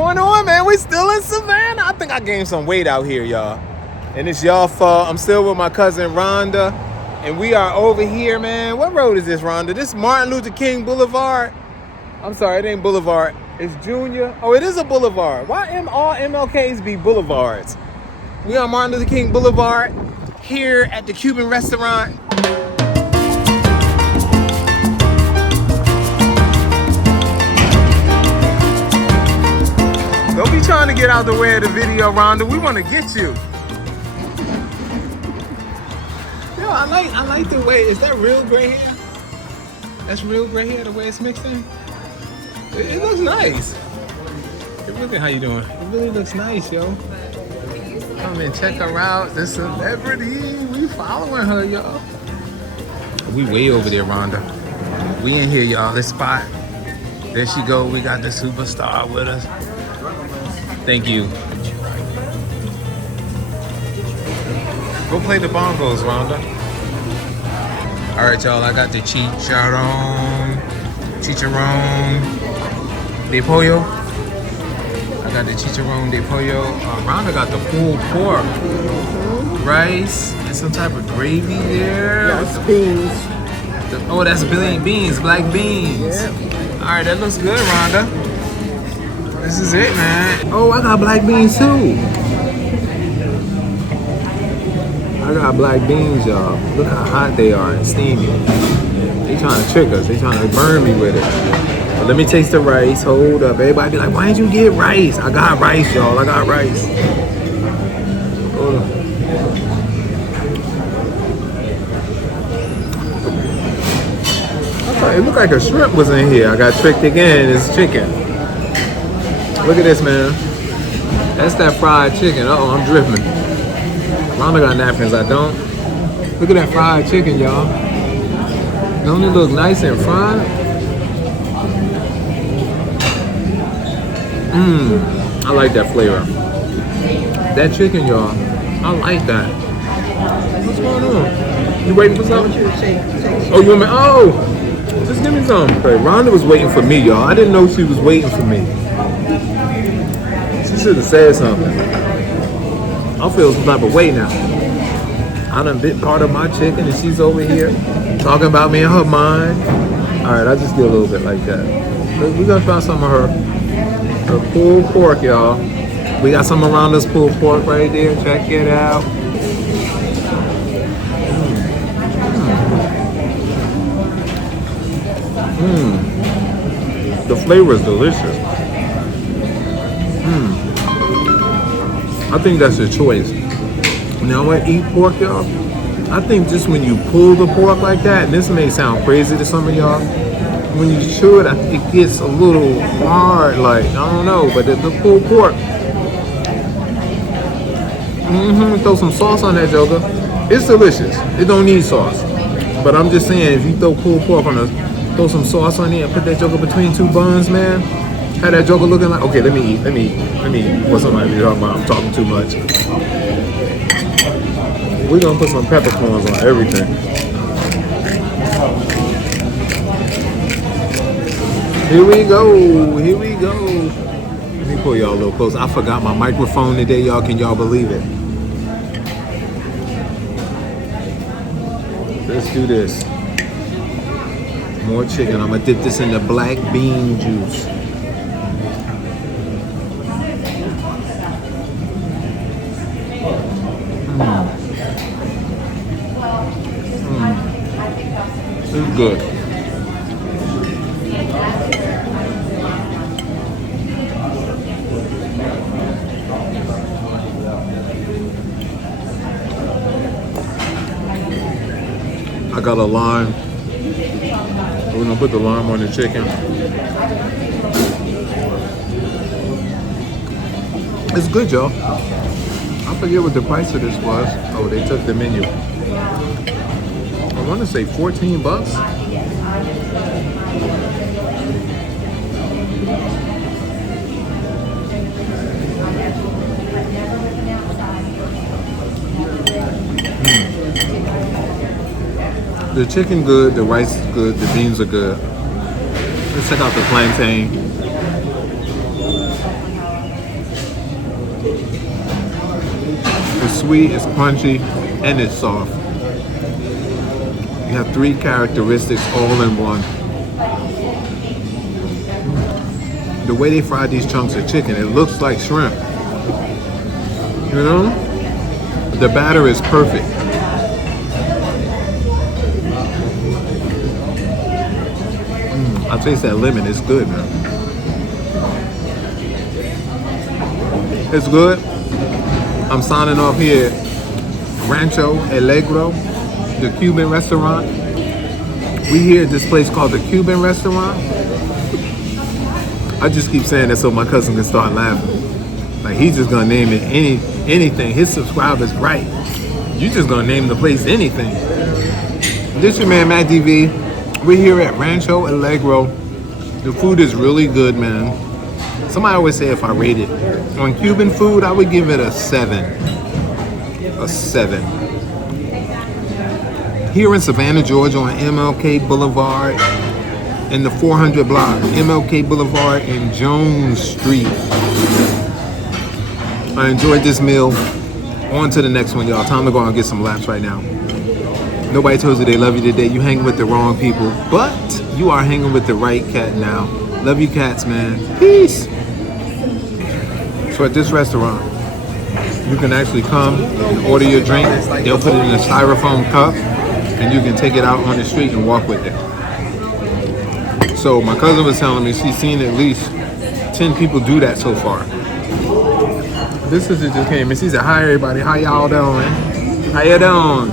going on, man? We still in Savannah. I think I gained some weight out here, y'all. And it's y'all fault. I'm still with my cousin Rhonda. And we are over here, man. What road is this, Rhonda? This is Martin Luther King Boulevard. I'm sorry, it ain't Boulevard. It's Junior. Oh, it is a boulevard. Why all MLKs be boulevards? We on Martin Luther King Boulevard here at the Cuban Restaurant. Don't be trying to get out the way of the video, Rhonda. We want to get you. Yo, I like the way. Is that real gray hair? That's real gray hair, the way it's mixed in. It looks nice. Look at how you doing. It really looks nice, yo. Come and check her out. The celebrity. We following her, y'all. We way over there, Rhonda. We in here, y'all. This spot. There she go. We got the superstar with us. Thank you. Go play the bongos, Rhonda. All right, y'all. I got the chicharron de pollo. I got the chicharron de pollo. Rhonda got the pulled pork, rice, and some type of gravy there. That's beans. Oh, that's beans, black beans. Yep. All right, that looks good, Rhonda. This is it, man. Oh, I got black beans too. I got black beans, y'all. Look how hot they are and steamy. They trying to trick us. They trying to burn me with it. But let me taste the rice. Hold up. Everybody be like, why didn't you get rice? I got rice, y'all. I got rice. Hold on. It looked like a shrimp was in here. I got tricked again. It's chicken. Look at this, man. That's that fried chicken. Uh-oh, I'm drifting. Rhonda got napkins, I don't. Look at that fried chicken, y'all. Don't it look nice and fried? I like that flavor. That chicken, y'all. I like that. What's going on? You waiting for something? Oh, you want me? Oh! Just give me some. Okay, Rhonda was waiting for me, y'all. I didn't know she was waiting for me. She should have said something. I feel some type of way now. I done bit part of my chicken and she's over here talking about me in her mind. Alright, I just did a little bit like that. We're gonna try some of her pulled pork, y'all. We got some around us pulled pork right there. Check it out. The flavor is delicious. I think that's your choice. Now I eat pork, y'all. I think just when you pull the pork like that, and this may sound crazy to some of y'all, when you chew it, I think it gets a little hard, like, I don't know, but the pulled pork. Throw some sauce on that joker. It's delicious. It don't need sauce. But I'm just saying, if you throw pulled pork on throw some sauce on it and put that joker between two buns, man. Had that joker looking like, okay, let me eat. What somebody be talking about? I'm talking too much. We're gonna put some peppercorns on everything. Here we go. Let me pull y'all a little close. I forgot my microphone today, y'all. Can y'all believe it? Let's do this. More chicken. I'm gonna dip this in the black bean juice. This is good. I got a lime. We're gonna put the lime on the chicken. It's good, y'all. I forget what the price of this was. Oh, they took the menu. I want to say 14 bucks. The chicken good, the rice is good, the beans are good. Let's check out the plantain. sweet, it's crunchy, and it's soft. You have 3 characteristics all in one. The way they fry these chunks of chicken, it looks like shrimp. You know? The batter is perfect. I taste that lemon, it's good, man. It's good. I'm signing off here. Rancho Alegre, the Cuban restaurant. We here at this place called the Cuban Restaurant. I just keep saying that so my cousin can start laughing. Like he's just gonna name it anything. His subscribers right. You just gonna name the place anything. This your man Matt DV. We're here at Rancho Alegre. The food is really good, man. Somebody always say if I rate it on Cuban food, I would give it a 7. A 7. Here in Savannah, Georgia on MLK Boulevard in the 400 block, MLK Boulevard and Jones Street. I enjoyed this meal. On to the next one, y'all. Time to go out and get some laps right now. Nobody tells you they love you today. You hang with the wrong people, but you are hanging with the right cat now. Love you cats, man. Peace. So at this restaurant, you can actually come and order your drink. They'll put it in a styrofoam cup and you can take it out on the street and walk with it. So my cousin was telling me she's seen at least 10 people do that so far. This sister just came and she said, hi everybody, how y'all doing? How you doing?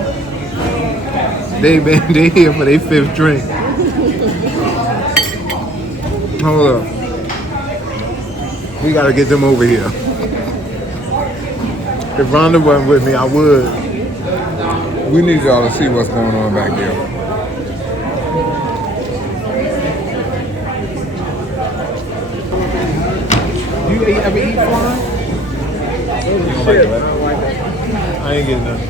They here for their 5th drink. Hold up. We gotta get them over here. If Rhonda wasn't with me, I would. We need y'all to see what's going on back there. You ever eat fly? I ain't getting none.